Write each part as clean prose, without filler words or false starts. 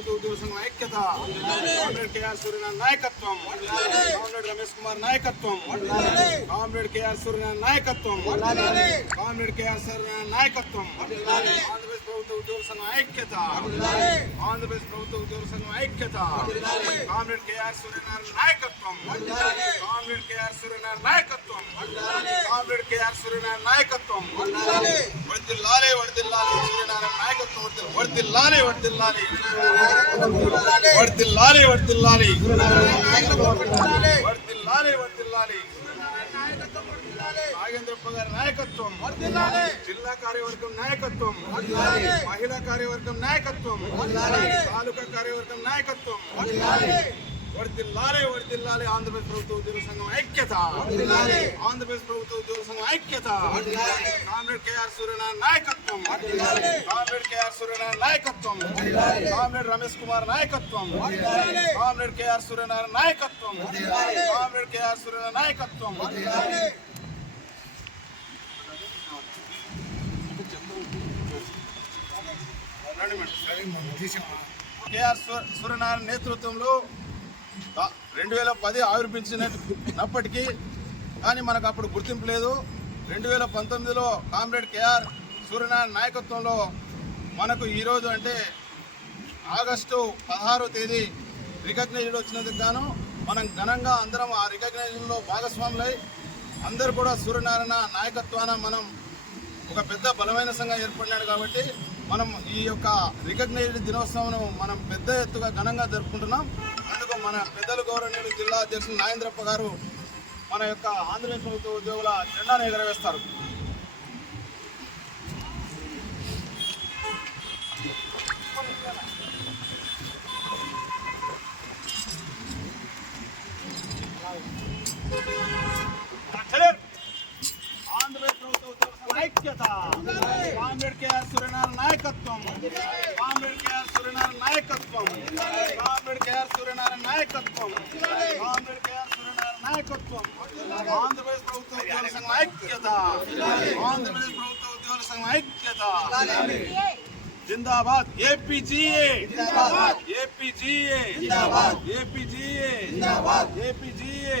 ప్రభుత్వ ఉద్యోగ సంఘం ఐక్యత, కామ్రేడ్ కేఆర్ సూర్యనారాయణ నాయకత్వం, కామ్రేడ్ రమేష్ కుమార్ నాయకత్వం, కామ్రేడ్ కేఆర్ సూర్యనారాయణ నాయకత్వం, కామ్రేడ్ కేఆర్ సూర్యనారాయణ నాయకత్వం, ఆంధ్రప్రదేశ్ ప్రభుత్వ ఉద్యోగ సంఘం ఐక్యత, ఆంధ్రప్రదేశ్ ప్రభుత్వ ఉద్యోగ సంఘం ఐక్యత, కామ్రేడ్ కేఆర్ సూర్యనారాయణ నాయకత్వం, కామ్రేడ్ కేఆర్ సూర్యనారాయణ నాయకత్వం, కామ్రేడ్ కేఆర్ సూర్యనారాయణ నాయకత్వం, వర్ధిల్లాలి వర్ధిల్లాలి సూర్యనారాయణ నాయకత్వం, వర్ధిల్లాలి వర్ధిల్లాలి వర్ధిల్లాలి వర్ధిల్లాలి వర్ధిల్లాలి వర్ధిల్లాలి నాగేంద్రప్ప గారి నాయకత్వం, జిల్లా కార్యవర్గం నాయకత్వం, మహిళా కార్యవర్గం నాయకత్వం, తాలూకా కార్యవర్గం నాయకత్వం, వర్ధిల్లాలి వర్ధిల్లాలి ఆంధ్రప్రదేశ్ ప్రభుత్వ ఉద్యోగ సంఘం ఐక్యత, ఆంధ్రప్రదేశ్ ప్రభుత్వ ఉద్యోగ సంఘం ఐక్యత, కామ్రేడ్ కేఆర్ సూర్యనారాయణ నాయకత్వం, కామ్రేడ్ కేఆర్ సూర్యనారాయణ నాయకత్వం, కామ్రేడ్ రమేష్ కుమార్ నాయకత్వం, కామ్రేడ్ కేఆర్ సూర్యనారాయణ నాయకత్వం, కామ్రేడ్ కేఆర్ సూర్యనారాయణ నాయకత్వం. కేఆర్ సూర్యనారాయణ నేతృత్వంలో 2010 ఆవిర్భించినప్పటికీ కానీ మనకు అప్పుడు గుర్తింపు లేదు. 2019లో కామ్రేడ్ కేఆర్ సూర్యనారాయణ నాయకత్వంలో మనకు ఈరోజు అంటే ఆగస్టు 16వ తేదీ రికగ్నైజ్డ్ వచ్చినందుకు గాను మనం ఘనంగా అందరం ఆ రికగ్నైజేషన్లో భాగస్వాములై అందరూ కూడా సూర్యనారాయణ నాయకత్వాన మనం ఒక పెద్ద బలమైన సంఘం ఏర్పడినాడు. కాబట్టి మనం ఈ యొక్క రికగ్నైజ్డ్ దినోత్సవం మనం పెద్ద ఎత్తుగా ఘనంగా జరుపుకుంటున్నాం. అందుకు మన పెద్దలు గౌరవనీయులు జిల్లా అధ్యక్షులు నాగేంద్రప్ప గారు మన యొక్క ఆంధ్రప్రదేశ్ ప్రభుత్వ ఉద్యోగుల జెండాను ఎగరవేస్తారు. ఆంధ్రప్రదేశ్ ప్రభుత్వ ఉద్యోగ ఐక్యత, కామ్రేడ్ కేఆర్ సూర్యనారాయణ నాయకత్వం, కామ్రేడ్ కేఆర్ సూర్యనారాయణ నాయకత్వం, కామ్రేడ్ కేఆర్ సూర్యనారాయణ నాయకత్వం, కామ్రేడ్ కేఆర్ సూర్యనారాయణ నాయకత్వం, ఆంధ్రప్రదేశ్ ప్రభుత్వ ఉద్యోగ సంఘం ఐక్యత, ఆంధ్రప్రదేశ్ ప్రభుత్వ ఉద్యోగ సంఘం ఐక్యత. జిందాబాద్ ఏపీజీఏ, ఏపీజీఏ, ఏపీజీఏ, ఏపీజీఏ,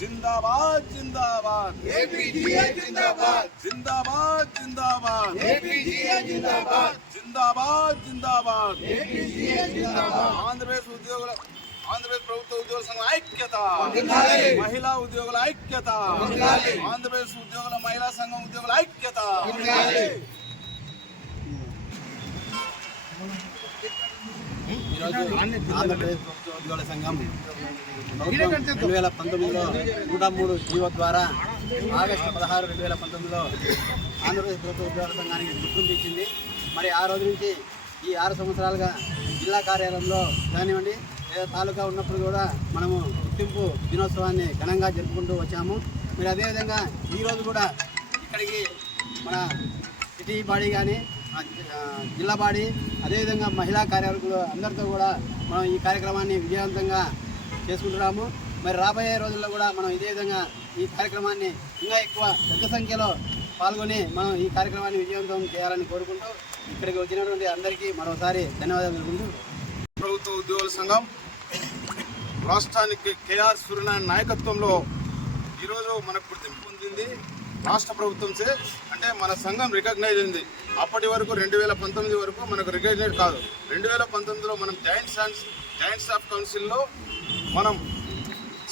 జిందాబాద్ జిందాబాద్, ఏపీజీఏ జిందాబాద్, జిందాబాద్ జిందాబాద్, ఏపీజీఏ జిందాబాద్, జిందాబాద్ జిందాబాద్, ఏపీజీఏ జిందాబాద్. ఆంధ్రప్రదేశ్ ప్రభుత్వ ఉద్యోగ సంఘం ఐక్యత, మహిళా ఉద్యోగుల ఐక్యత, ఆంధ్రప్రదేశ్ ఉద్యోగుల మహిళా సంఘం ఉద్యోగుల ఐక్యత. ఈరోజు ఆంధ్రప్రదేశ్ ప్రభుత్వ ఉద్యోగుల సంఘం 2019లో 103 జీవో ద్వారా ఆగస్టు 16, 2019లో ఆంధ్రప్రదేశ్ ప్రభుత్వ ఉద్యోగుల సంఘానికి గుర్తింపు ఇచ్చింది. మరి ఆ రోజు నుంచి ఈ 6 సంవత్సరాలుగా జిల్లా కార్యాలయంలో కానివ్వండి లేదా తాలూకా ఉన్నప్పుడు కూడా మనము గుర్తింపు దినోత్సవాన్ని ఘనంగా జరుపుకుంటూ వచ్చాము. మరి అదేవిధంగా ఈరోజు కూడా ఇక్కడికి మన సిటీ బాడీ కానీ జిల్లా బాడీ అదేవిధంగా మహిళా కార్యవర్గులు అందరితో కూడా మనం ఈ కార్యక్రమాన్ని విజయవంతంగా చేసుకుంటున్నాము. మరి రాబోయే రోజుల్లో కూడా మనం ఇదే విధంగా ఈ కార్యక్రమాన్ని ఇంకా ఎక్కువ పెద్ద సంఖ్యలో పాల్గొని మనం ఈ కార్యక్రమాన్ని విజయవంతం చేయాలని కోరుకుంటూ ఇక్కడికి వచ్చినటువంటి అందరికీ మరోసారి ధన్యవాదాలు తెలుపుకుంటూ ప్రభుత్వ ఉద్యోగుల సంఘం రాష్ట్రానికి కేఆర్ సూర్యనారాయణ నాయకత్వంలో ఈరోజు మనకు గుర్తింపు పొందింది. రాష్ట్ర ప్రభుత్వంచే అంటే మన సంఘం రికగ్నైజ్ అయింది. అప్పటి వరకు 2019 వరకు మనకు రికగ్నైజ్ కాదు. 2019లో మనం జాయింట్ స్టాఫ్ కౌన్సిల్లో మనం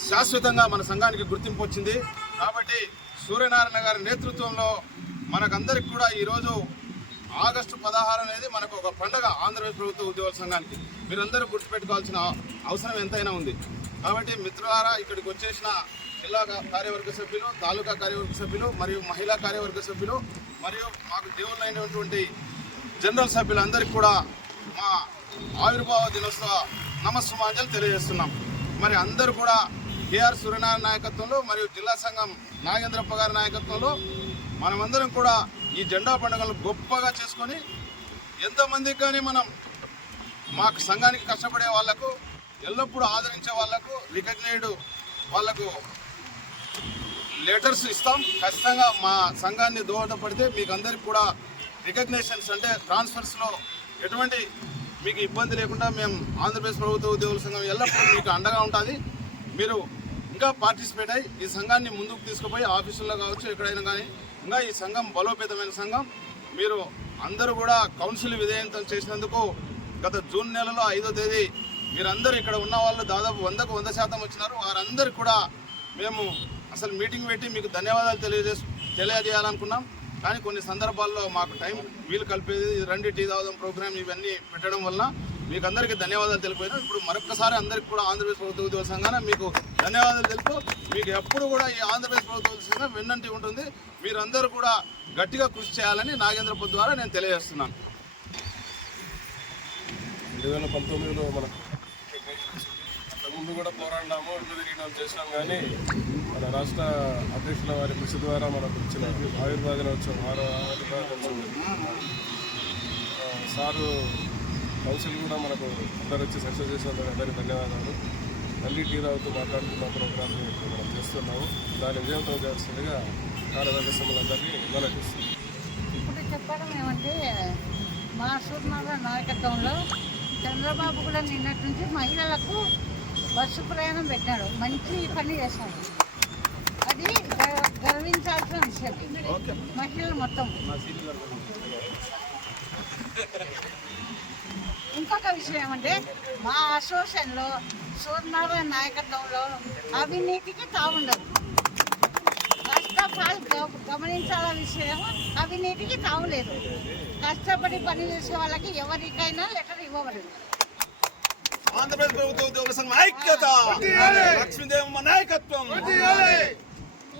శాశ్వతంగా మన సంఘానికి గుర్తింపు వచ్చింది. కాబట్టి సూర్యనారాయణ గారి నేతృత్వంలో మనకందరికి కూడా ఈరోజు ఆగస్టు 16 అనేది మనకు ఒక పండుగ ఆంధ్రప్రదేశ్ ప్రభుత్వ ఉద్యోగుల సంఘానికి. మీరందరూ గుర్తుపెట్టుకోవాల్సిన అవసరం ఎంతైనా ఉంది. కాబట్టి మిత్రులారా, ఇక్కడికి వచ్చేసిన జిల్లా కార్యవర్గ సభ్యులు, తాలూకా కార్యవర్గ సభ్యులు మరియు మహిళా కార్యవర్గ సభ్యులు మరియు మాకు దేవుళ్ళైనటువంటి జనరల్ సభ్యులందరికీ కూడా మా ఆవిర్భావ దినోత్సవ నమస్సుమాంజలు తెలియజేస్తున్నాం. మరి అందరూ కూడా కేఆర్ సూర్యనారాయణ నాయకత్వంలో మరియు జిల్లా సంఘం నాగేంద్రప్ప గారి నాయకత్వంలో మనమందరం కూడా ఈ జెండా పండుగలు గొప్పగా చేసుకొని ఎంతమందికి కానీ మనం మా సంఘానికి కష్టపడే వాళ్లకు, ఎల్లప్పుడూ ఆదరించే వాళ్లకు, రికగ్నైజ్డ్ వాళ్లకు లెటర్స్ ఇస్తాం. ఖచ్చితంగా మా సంఘాన్ని దోహదపడితే మీకు అందరికి కూడా రికగ్నేషన్స్ అంటే ట్రాన్స్ఫర్స్లో ఎటువంటి మీకు ఇబ్బంది లేకుండా మేము ఆంధ్రప్రదేశ్ ప్రభుత్వ ఉద్యోగుల సంఘం ఎల్లప్పుడూ మీకు అండగా ఉంటుంది. మీరు ఇంకా పార్టిసిపేట్ అయ్యి ఈ సంఘాన్ని ముందుకు తీసుకుపోయి ఆఫీసుల్లో కావచ్చు ఎక్కడైనా కానీ ఇంకా ఈ సంఘం బలోపేతమైన సంఘం. మీరు అందరూ కూడా కౌన్సిల్ విధేయతం చేసినందుకు గత జూన్ నెలలో 5వ తేదీ మీరందరూ ఇక్కడ ఉన్న వాళ్ళు దాదాపు 100కు 100% వచ్చినారు. వారందరికీ కూడా మేము అసలు మీటింగ్ పెట్టి మీకు ధన్యవాదాలు తెలియజేయాలనుకున్నాం. కానీ కొన్ని సందర్భాల్లో మాకు టైం వీలు కలిపేది రండి టీ తాగుదాం ప్రోగ్రామ్ ఇవన్నీ పెట్టడం వల్ల మీకు అందరికీ ధన్యవాదాలు తెలిపోయినాం. ఇప్పుడు మరొకసారి అందరికీ కూడా ఆంధ్రప్రదేశ్ ప్రభుత్వ ఉద్యోగుల సంఘాన మీకు ధన్యవాదాలు తెలుపు. మీకు ఎప్పుడు కూడా ఈ ఆంధ్రప్రదేశ్ ప్రభుత్వ ఉద్యోగుల సంఘం వెన్నంటి ఉంటుంది. మీరందరూ కూడా గట్టిగా కృషి చేయాలని నాగేంద్ర పొద్దు ద్వారా నేను తెలియజేస్తున్నాను. 2019లో మనం ముందు కూడా పోరాడినాము, ఇల్లు తిరిగినాము, చేసినాం. కానీ మన రాష్ట్ర అధ్యక్షుల వారి కృషి ద్వారా మనకు ఇచ్చిన ఆవిర్భావ దినోత్సవం సారు కౌన్సిల్ కూడా మనకు అందరు వచ్చి సక్సెస్ చేసినందుకు అందరికీ ధన్యవాదాలు. మళ్ళీ టీ తాగుతూ మాట్లాడుతున్న ప్రోగ్రామ్ని ఇప్పుడు మనం చేస్తున్నాము. దాన్ని విజయవంతం చేస్తుండగా కార్యవర్గ సభ్యులందరినీ మనం చేస్తున్నాం. ఇప్పుడు చెప్పడం ఏమంటే మా సూర్యనారాయణ నాయకత్వంలో చంద్రబాబు కూడా నిన్నటి నుంచి మహిళలకు బస్సు ప్రయాణం పెట్టాడు. మంచి పని చేశాడు. అది గర్వించాల్సిన విషయం. మహిళలు మొత్తం. ఇంకొక విషయం ఏమంటే మా అసోసియేషన్లో సూర్యనారాయణ నాయకత్వంలో అవినీతికి తావుండదు. ఫస్ట్ ఆఫ్ ఆల్ గమనించాల విషయం, అవినీతికి తావులేదు. కష్టపడి పని చేసే వాళ్ళకి ఎవరికైనా లెటర్ ఇవ్వబడదు. ఆంధ్రప్రదేశ్ ప్రభుత్వ ఉద్యోగుల సంఘం ఐక్యత, లక్ష్మీదేవమ్మ నాయకత్వం.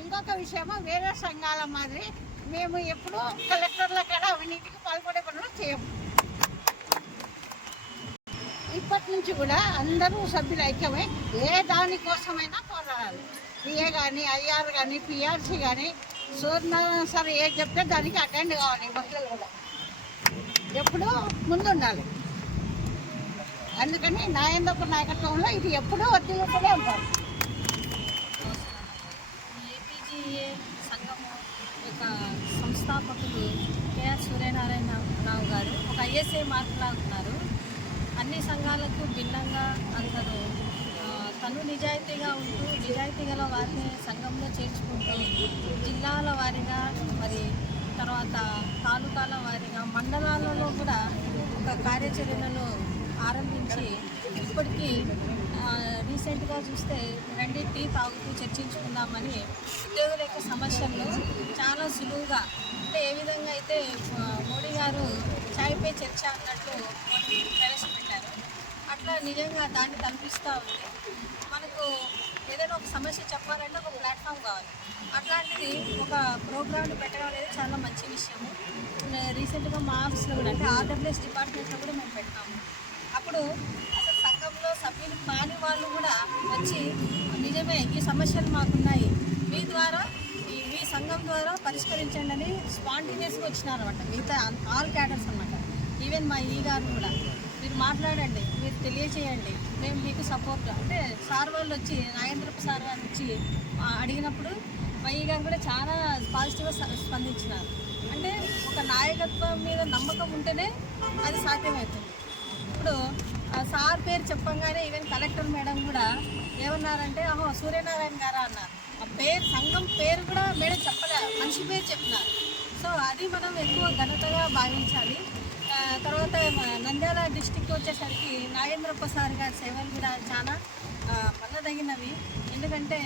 ఇంకొక విషయం, వేరే సంఘాల మాదిరి మేము ఎప్పుడు కలెక్టర్ల కాడ అవినీతికి పాల్పడే పనులు చేయము. ఇప్పటి నుంచి కూడా అందరూ సభ్యులు ఐక్యమై ఏ దానికోసమైనా పోరాడాలి. పిఏ కానీ, ఐఆర్ కానీ, పిఆర్సీ కానీ, సూర్యనారాయణ సార్ ఏది చెప్తే దానికి అటెండ్ కావాలి. మహిళలు కూడా ఎప్పుడూ ముందుండాలి. అందుకని నాయందప్ప నాయకత్వంలో ఇది ఎప్పుడూ వర్ధిల్లుతూనే ఉంటారు. ఏపీజీఏ సంఘము యొక్క సంస్థాపకులు కేఆర్ సూర్యనారాయణ రావు గారు ఒక ఐఎస్ఐ మార్కులా ఉన్నారు. అన్ని సంఘాలకు భిన్నంగా అందరూ తను నిజాయితీగా ఉంటూ నిజాయితీ గల వారిని సంఘంలో చేర్చుకుంటూ జిల్లాల వారీగా మరి తర్వాత తాలూకాల వారీగా మండలాలలో కూడా ఒక కార్యాచరణను ఆరంభించి ఇప్పటికీ రీసెంట్గా చూస్తే రండి టీ తాగుతూ చర్చించుకుందామని ఉద్యోగుల యొక్క సమస్యలను చాలా సులువుగా అంటే ఏ విధంగా అయితే మోడీ గారు చాయ్ పే చర్చ అన్నట్టు ప్రవేశపెట్టారు, అట్లా నిజంగా దాన్ని కల్పిస్తూ ఉంది. మనకు ఏదైనా ఒక సమస్య చెప్పాలంటే ఒక ప్లాట్ఫామ్ కావాలి. అట్లాంటిది ఒక ప్రోగ్రామ్ పెట్టడం అనేది చాలా మంచి విషయము. రీసెంట్గా మా ఆఫీస్లో కూడా అంటే ఆర్డబ్ల్యూఎస్ డిపార్ట్మెంట్లో కూడా మేము పెట్టాము. అప్పుడు అసలు సంఘంలో సభ్యులు కాని వాళ్ళు కూడా వచ్చి నిజమే ఈ సమస్యలు మాకున్నాయి, మీ ద్వారా మీ సంఘం ద్వారా పరిష్కరించండి అని స్పాంటేనియస్గా వచ్చినారన్నమాట. మిగతా ఆల్ క్యాడర్స్ అన్నమాట. ఈవెన్ మా ఈ గారు కూడా మీరు మాట్లాడండి, మీరు తెలియచేయండి, మేము మీకు సపోర్ట్ అంటే సార్ వాళ్ళు వచ్చి నాగేంద్రప్ప సార్ గారు వచ్చి అడిగినప్పుడు మా ఈ గారు కూడా చాలా పాజిటివ్గా స్పందించినారు. అంటే ఒక నాయకత్వం మీద నమ్మకం ఉంటేనే అది సాధ్యమవుతుంది. ఇప్పుడు సార్ పేరు చెప్పంగానే ఈవెన్ కలెక్టర్ మేడం కూడా ఏమన్నారంటే అహో సూర్యనారాయణ గారా అన్నారు. ఆ పేరు సంఘం పేరు కూడా మేడం చెప్పలేదు, మనిషి పేరు చెప్పినారు. సో అది మనం ఎక్కువ ఘనతగా భావించాలి. తర్వాత నంద్యాల డిస్టిక్ వచ్చేసరికి నాగేంద్రప్ప సార్ గారి సేవలు కూడా చాలా మన్నదగినవి. ఎందుకంటే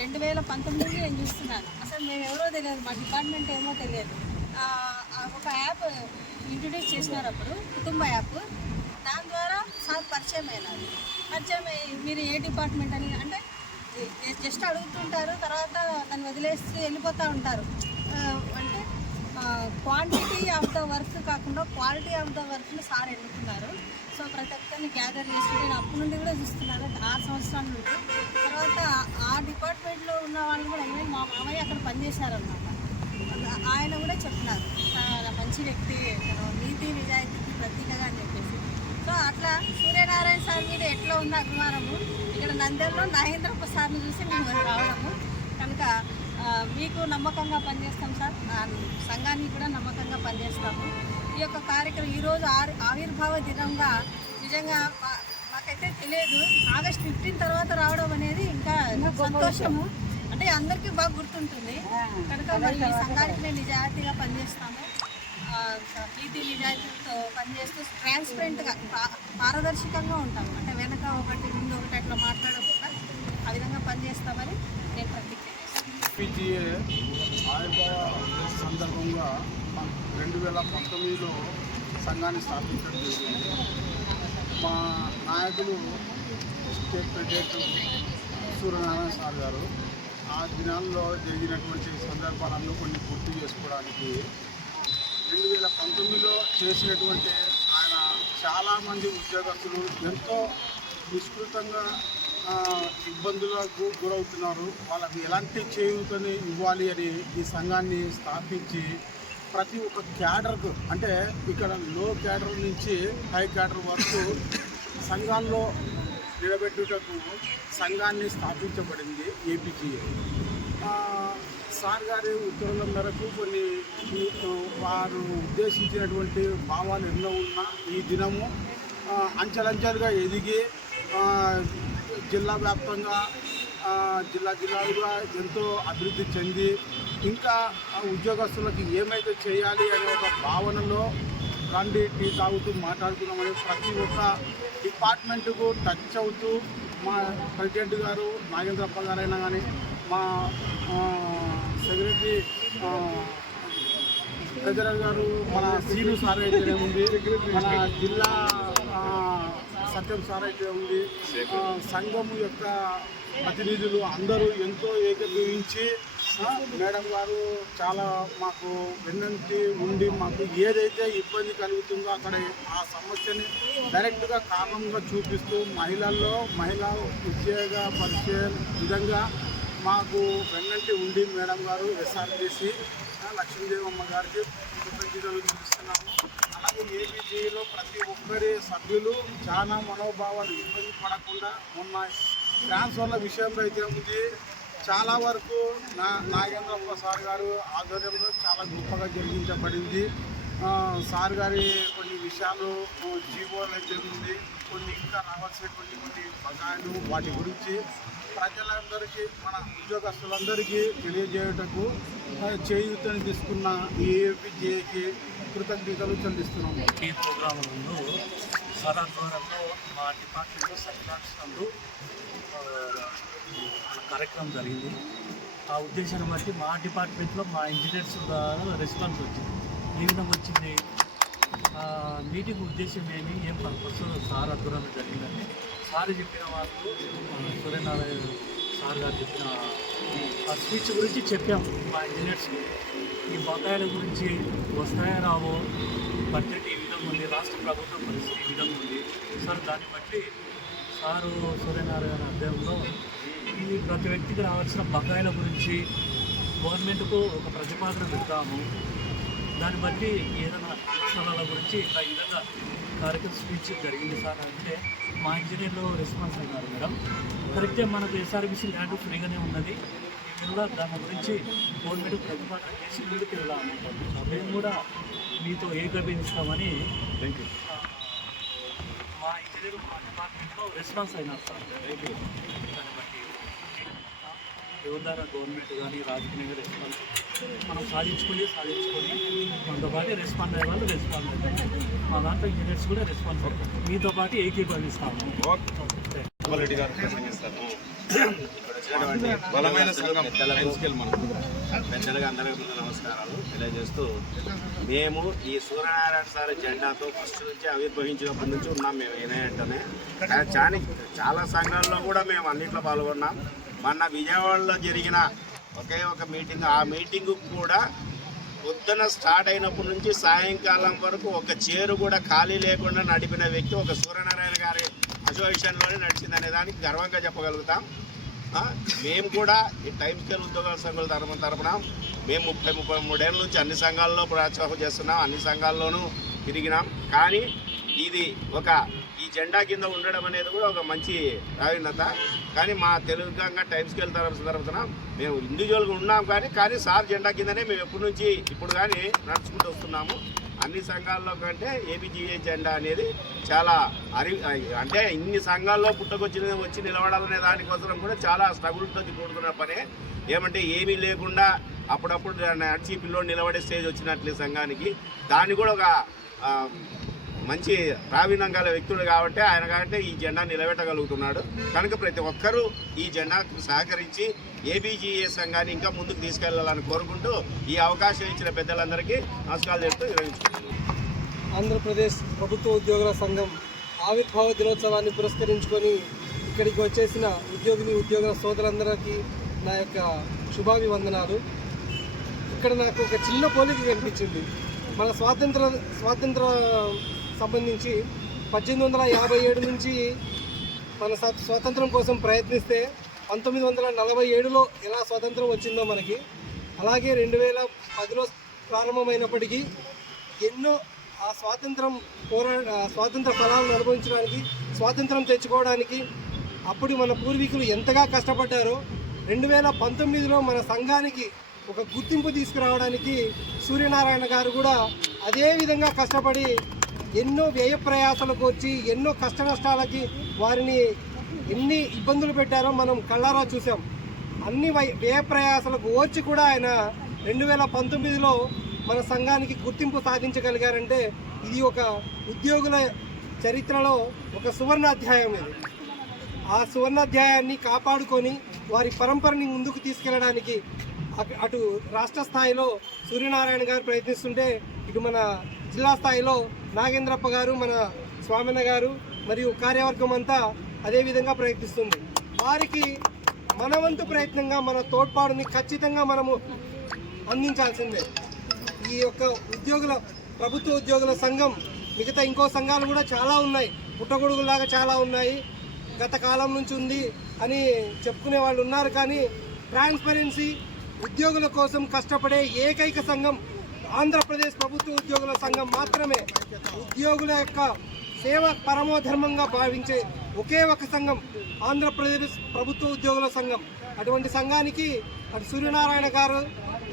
2019 నేను చూస్తున్నాను. అసలు మేము ఎవరో తెలియదు, మా డిపార్ట్మెంట్ ఏమో తెలియదు. ఒక యాప్ ఇంట్రడ్యూస్ చేసినారు అప్పుడు, కుటుంబ యాప్. దాని ద్వారా సార్ పరిచయం అయినారు. పరిచయం మీరు ఏ డిపార్ట్మెంట్ అని అంటే జస్ట్ అడుగుతుంటారు, తర్వాత దాన్ని వదిలేసి వెళ్ళిపోతూ ఉంటారు. అంటే క్వాంటిటీ ఆఫ్ ద వర్క్ కాకుండా క్వాలిటీ ఆఫ్ ద వర్క్ని సార్ ఎన్నుకున్నారు. సో ప్రతి ఒక్కరిని గ్యాదర్ చేసి నేను అప్పటి నుండి కూడా చూస్తున్నాను, 6 సంవత్సరాల నుండి. తర్వాత ఆ డిపార్ట్మెంట్లో ఉన్న వాళ్ళు కూడా ఈవెన్ మా మామయ్య అక్కడ పనిచేశారన్నమాట. ఆయన కూడా చెప్తున్నారు మంచి వ్యక్తి, నీతి నిజాయితీకి ప్రతీకగా అని చెప్పేసి. సో అట్లా సూర్యనారాయణ సార్ మీద ఎట్లా ఉంది అభిమానము, ఇక్కడ నంద్యాలలో నాగేంద్రప్ప సార్ని చూసి మేము రావడము. కనుక మీకు నమ్మకంగా పనిచేస్తాం సార్, సంఘానికి కూడా నమ్మకంగా పనిచేస్తాము. ఈ యొక్క కార్యక్రమం ఈరోజు ఆవిర్భావ దినంగా నిజంగా మాకైతే తెలియదు. ఆగస్ట్ 15 తర్వాత రావడం అనేది ఇంకా సంతోషము. అంటే అందరికీ బాగా గుర్తుంటుంది కనుక మరి ఈ సంఘానికి మేము నిజాయితీగా పనిచేస్తాము. నీతి నిజాయితీతో పనిచేస్తూ ట్రాన్స్పరెంట్గా పారదర్శకంగా ఉంటాము. అంటే వెనక ఒకటి ముందు ఒకటి అట్లా మాట్లాడకుండా ఆ విధంగా పనిచేస్తామని నేను ప్రతిజ్ఞ చేస్తాను. ఏపీజీఏ ఆవిర్భావ సందర్భంగా 2019లో సంఘాన్ని స్థాపించడం జరిగింది. మా నాయకులు స్టేట్ ప్రెసిడెంట్ సూర్యనారాయణ సార్ గారు ఆ దినాల్లో జరిగినటువంటి సందర్భాలను కొన్ని గుర్తు చేసుకోవడానికి 2019లో చేసినటువంటి ఆయన చాలామంది ఉద్యోగస్తులు ఎంతో విస్తృతంగా ఇబ్బందులకు గురవుతున్నారు. వాళ్ళకి ఎలాంటి చేయూతని ఇవ్వాలి అని ఈ సంఘాన్ని స్థాపించి ప్రతి ఒక్క క్యాడర్కు, అంటే ఇక్కడ లో క్యాడర్ నుంచి హై క్యాడర్ వరకు సంఘాల్లో నిలబెట్టుటకు సంఘాన్ని స్థాపించబడింది ఏపీజీఏ. సార్ గారి ఉత్తర్వుల మేరకు కొన్ని వారు ఉద్దేశించినటువంటి భావాలు ఎన్నో ఉన్నా ఈ దినము అంచెలంచెలుగా ఎదిగి జిల్లా వ్యాప్తంగా జిల్లాలుగా ఎంతో అభివృద్ధి చెంది ఇంకా ఉద్యోగస్తులకు ఏమైతే చేయాలి అనే ఒక భావనలో రండి టీ తాగుతూ మాట్లాడుతున్నామని ప్రతి ఒక్క డిపార్ట్మెంట్కు టచ్ అవుతూ మా ప్రెసిడెంట్ గారు నాగేంద్రప్ప గారైనా కానీ మా సెక్రటరీ ట్రెజరర్ గారు మన సీను సార్ అయితే ఉంది, మన జిల్లా సత్యం సార్ అయితే ఉంది, సంఘం యొక్క ప్రతినిధులు అందరూ ఎంతో ఏకీభవించి మేడం గారు చాలా మాకు వెన్నంటి ఉండి మాకు ఏదైతే ఇబ్బంది కలుగుతుందో అక్కడ ఆ సమస్యని డైరెక్ట్గా కారణంగా చూపిస్తూ మహిళా ఉద్యోగ పరిచయం విధంగా మాకు వెన్నంటి ఉండి మేడం గారు ఎస్ఆర్టీసీ లక్ష్మీదేవమ్మ గారికి కృతజ్ఞతలు చూపిస్తున్నాము. అలాగే ఏపీజీలో ప్రతి ఒక్కరి సభ్యులు చాలా మనోభావాలు ఇబ్బంది పడకుండా మొన్న ట్రాన్స్ఫర్ల విషయంలో అయితే ఉంది చాలా వరకు నాగేంద్రప్ప సార్ గారు ఆధ్వర్యంలో చాలా గొప్పగా జరిగించబడింది. సార్ గారి కొన్ని విషయాలు జీవోలు అయితే ఉంది, కొన్ని ఇంకా రావాల్సినటువంటి కొన్ని బకాయిలు వాటి గురించి ప్రజలందరికీ మన ఉద్యోగస్తులందరికీ తెలియజేయటకు చేయూతని తీసుకున్న ఈ ఏపీజేకి కృతజ్ఞతలు చెల్లిస్తున్నాము. ఈ ప్రోగ్రాంలో సాధారణంలో మా డిపార్ట్మెంట్లో సంక్రాంతి కార్యక్రమం జరిగింది. ఆ ఉద్దేశాన్ని బట్టి మా డిపార్ట్మెంట్లో మా ఇంజనీర్స్ ద్వారా రెస్పాన్స్ వచ్చింది. ఏ విధంగా వచ్చింది, మీటింగ్ ఉద్దేశం ఏం పర్పస్ సార్ ఆధ్వర్యంలో జరిగిందంటే సార్ చెప్పిన వాళ్ళు సూర్యనారాయణ సార్ గారు చెప్పిన ఆ స్పీచ్ గురించి చెప్పాము మా ఇంజనీర్స్కి. ఈ బకాయిల గురించి వస్తాయా రావో, బడ్జెట్ ఈ విధంగా ఉంది, రాష్ట్ర ప్రభుత్వం పరిస్థితి ఈ విధంగా ఉంది సార్. దాన్ని బట్టి సారు సూర్యనారాయణ అధ్యయనంలో ఈ ప్రతి వ్యక్తికి రావాల్సిన బకాయిల గురించి గవర్నమెంట్కు ఒక ప్రతిపాదన పెడతాము. దాన్ని బట్టి ఏదైనా స్థలాల గురించి ఇట్లా ఈ విధంగా కార్యక్రమం స్పీచ్ జరిగింది సార్ అంటే మా ఇంజనీర్లు రెస్పాన్స్ అయినారు. మేడం కరెక్టే, మనకు ఎస్ఆర్బీసీ ల్యాండ్ ఫ్రీగానే ఉన్నది, ఇలా దాని గురించి గవర్నమెంట్ ప్రతిపాదన చేసి ముందుకు వెళ్దాము. మేము కూడా మీతో ఏకీభవిస్తామని మా ఇంజనీర్ మా డిపార్ట్మెంట్లో రెస్పాన్స్ అయినారు సార్. దాన్ని బట్టి ఎవరి ద్వారా గవర్నమెంట్ కానీ రాజకీయంగా రెస్పాన్స్ మనం సాధించుకొని మనతో పాటు రెస్పాండ్ అయ్యే వాళ్ళు రెస్పాండ్ అవుతారు. మా దాంట్లో ఇంజనీర్స్ కూడా రెస్పాన్స్ అవుతారు. మీతో పాటు ఏకీభవిస్తాము. పెద్దలుగా అందరికీ ముందు నమస్కారాలు తెలియజేస్తూ, మేము ఈ సూర్యనారాయణ సార్ జెండాతో ఫస్ట్ నుంచి ఆవిర్భవించినప్పటి నుంచి ఉన్నాం. మేము ఏనంటనే చాలా సంఘాల్లో కూడా మేము అన్నింటిలో పాల్గొన్నాం. మొన్న విజయవాడలో జరిగిన ఒకే ఒక మీటింగ్, ఆ మీటింగు కూడా పొద్దున స్టార్ట్ అయినప్పటి నుంచి సాయంకాలం వరకు ఒక చైరు కూడా ఖాళీ లేకుండా నడిపిన వ్యక్తి ఒక సూర్యనారాయణ గారి అసోసియేషన్లోనే నడిచిందనే దానికి గర్వంగా చెప్పగలుగుతాం. మేము కూడా ఈ టైమ్ స్కేల్ ఉద్యోగాల సంఘాల తరపున మేము 33 ఏళ్ళ నుంచి అన్ని సంఘాల్లో ప్రోత్సాహం చేస్తున్నాం, అన్ని సంఘాల్లోనూ తిరిగినాం. కానీ ఇది ఈ జెండా కింద ఉండడం అనేది కూడా ఒక మంచి ప్రావీణ్యత. కానీ మా తెలుగుగా టైం స్కేల్ తరఫున మేము ఇండివిజువల్గా ఉన్నాం కానీ సార్ జెండా కిందనే మేము ఎప్పటి నుంచి ఇప్పుడు కానీ నడుచుకుంటూ వస్తున్నాము. అన్ని సంఘాల్లో కంటే ఏబీజీఏ జెండా అనేది చాలా అంటే ఇన్ని సంఘాల్లో వచ్చి నిలబడాలనే దానికోసం కూడా చాలా స్ట్రగుల్తో కూడుతున్న పనే. ఏమంటే ఏమీ లేకుండా అప్పుడప్పుడు నడిచి పిల్లోడు నిలబడే స్టేజ్ వచ్చినట్లే సంఘానికి. దాన్ని కూడా ఒక మంచి ప్రావీణ్యం గల వ్యక్తుడు కాబట్టి ఆయన కాబట్టి ఈ జెండా నిలబెట్టగలుగుతున్నాడు. కనుక ప్రతి ఒక్కరూ ఈ జెండాకు సహకరించి ఏబీజీఏ సంఘాన్ని ఇంకా ముందుకు తీసుకెళ్లాలని కోరుకుంటూ ఈ అవకాశం ఇచ్చిన పెద్దలందరికీ నమస్కారాలు చెప్తూ విరమించుకుంటున్నాను. ఆంధ్రప్రదేశ్ ప్రభుత్వ ఉద్యోగుల సంఘం ఆవిర్భావ దినోత్సవాన్ని పురస్కరించుకొని ఇక్కడికి వచ్చేసిన ఉద్యోగుల సోదరులందరికీ నా యొక్క శుభాభివందనాలు. ఇక్కడ నాకు ఒక చిన్న పోలిక కనిపించింది. మన స్వాతంత్ర సంబంధించి 1857 నుంచి మన స్వాతంత్రం కోసం ప్రయత్నిస్తే 1947లో ఎలా స్వాతంత్రం వచ్చిందో మనకి, అలాగే 2010లో ప్రారంభమైనప్పటికీ ఎన్నో ఆ స్వాతంత్ర ఫలాలను అనుభవించడానికి, స్వాతంత్రం తెచ్చుకోవడానికి అప్పుడు మన పూర్వీకులు ఎంతగా కష్టపడ్డారో 2019లో మన సంఘానికి ఒక గుర్తింపు తీసుకురావడానికి సూర్యనారాయణ గారు కూడా అదే విధంగా కష్టపడి ఎన్నో వ్యయ ప్రయాసాలకు వచ్చి ఎన్నో కష్ట నష్టాలకి వారిని ఎన్ని ఇబ్బందులు పెట్టారో మనం కళ్ళారా చూసాం. అన్ని వ్యయ ప్రయాసాలకు ఓర్చి కూడా ఆయన 2019లో మన సంఘానికి గుర్తింపు సాధించగలిగారంటే ఇది ఒక ఉద్యోగుల చరిత్రలో ఒక సువర్ణాధ్యాయం. ఇది ఆ సువర్ణాధ్యాయాన్ని కాపాడుకొని వారి పరంపరని ముందుకు తీసుకెళ్ళడానికి అటు రాష్ట్ర స్థాయిలో సూర్యనారాయణ గారు ప్రయత్నిస్తుంటే ఇటు మన జిల్లా స్థాయిలో నాగేంద్రప్ప గారు, మన స్వామన్న గారు మరియు కార్యవర్గం అంతా అదేవిధంగా ప్రయత్నిస్తుంది. వారికి మన వంతు ప్రయత్నంగా మన తోడ్పాటుని ఖచ్చితంగా మనము అందించాల్సిందే. ఈ యొక్క ప్రభుత్వ ఉద్యోగుల సంఘం మిగతా ఇంకో సంఘాలు కూడా చాలా ఉన్నాయి, పుట్టగొడుగులాగా చాలా ఉన్నాయి, గత కాలం నుంచి ఉంది అని చెప్పుకునే వాళ్ళు ఉన్నారు. కానీ ట్రాన్స్పరెన్సీ ఉద్యోగుల కోసం కష్టపడే ఏకైక సంఘం ఆంధ్రప్రదేశ్ ప్రభుత్వ ఉద్యోగుల సంఘం మాత్రమే. ఉద్యోగుల యొక్క సేవ పరమోధర్మంగా భావించే ఒకే ఒక సంఘం ఆంధ్రప్రదేశ్ ప్రభుత్వ ఉద్యోగుల సంఘం. అటువంటి సంఘానికి అటు సూర్యనారాయణ గారు,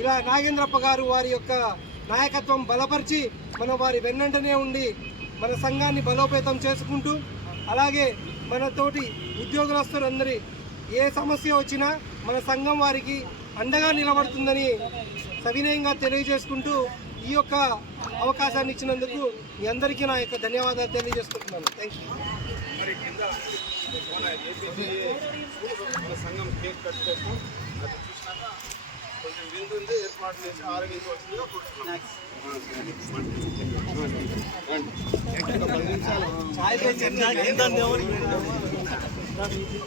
ఇలా నాగేంద్రప్ప గారు వారి యొక్క నాయకత్వం బలపరిచి మన వారి వెన్నంటనే ఉండి మన సంఘాన్ని బలోపేతం చేసుకుంటూ, అలాగే మనతోటి ఉద్యోగులస్తులందరి ఏ సమస్య వచ్చినా మన సంఘం వారికి అండగా నిలబడుతుందని సవినయంగా తెలియజేసుకుంటూ ఈ యొక్క అవకాశాన్ని ఇచ్చినందుకు మీ అందరికీ నా యొక్క ధన్యవాదాలు తెలియజేసుకుంటున్నాను. Thank you. మరి కింద మన సంఘం కేక్ కట్ చేస్తాం. అది చూసినాక కొంచెం వింటుంది ఏర్పాటు చేసి ఆరగించవలసిందిగా కూర్చున్నాం.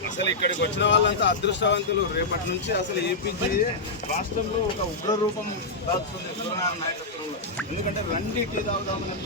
అసలు ఇక్కడికి వచ్చిన వాళ్ళంతా అదృష్టవంతులు. రేపటి నుంచి అసలు ఏపీజీఏ రాష్ట్రంలో ఒక ఉగ్ర రూపం దాల్చుతుంది సూర్యనారాయణ నాయకత్వంలో. ఎందుకంటే రండి టీ తాగుదామనే